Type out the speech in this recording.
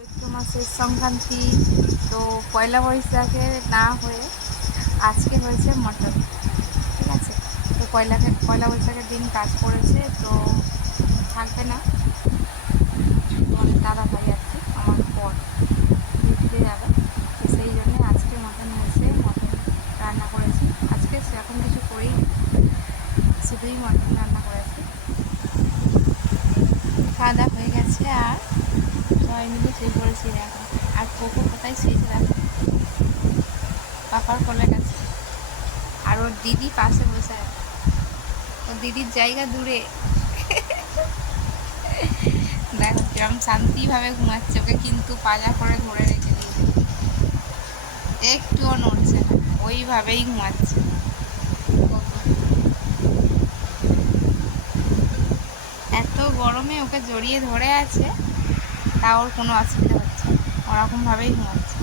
চৈত্র মাসের সংক্রান্তি, তো পয়লা বৈশাখে না হয়ে আজকে হয়েছে মটন। ঠিক আছে, তো পয়লা বৈশাখের দিন কাজ করেছে, তো থাকবে না। তোমাদের দাদা ভাই আর কি, আমার পর ডিউটিতে যাবে, তো সেই জন্যে আজকে মটন হয়েছে, মটন রান্না করেছি। আজকে সেরকম কিছু করেই শুধুই মটন রান্না করেছি। খাওয়া দাওয়া হয়ে গেছে, আর সবাই মিলে শুয়ে পড়েছি দেখো। আর কোকো কোথায় শুয়েছে দেখো, পাপার কোলে গেছে। আর ওর দিদি পাশে বসে আছে, ওর দিদির জায়গা দূরে। দেখো কিরম শান্তিভাবে ঘুমাচ্ছে, ওকে কিন্তু পাজা করে ধরে রেখে দিয়েছে, একটুও নড়ছে না, ওইভাবেই ঘুমাচ্ছে। এত গরমে ওকে জড়িয়ে ধরে আছে, তা ওর কোনো অসুবিধা হচ্ছে না, ওরকমভাবেই ঘুমাচ্ছে।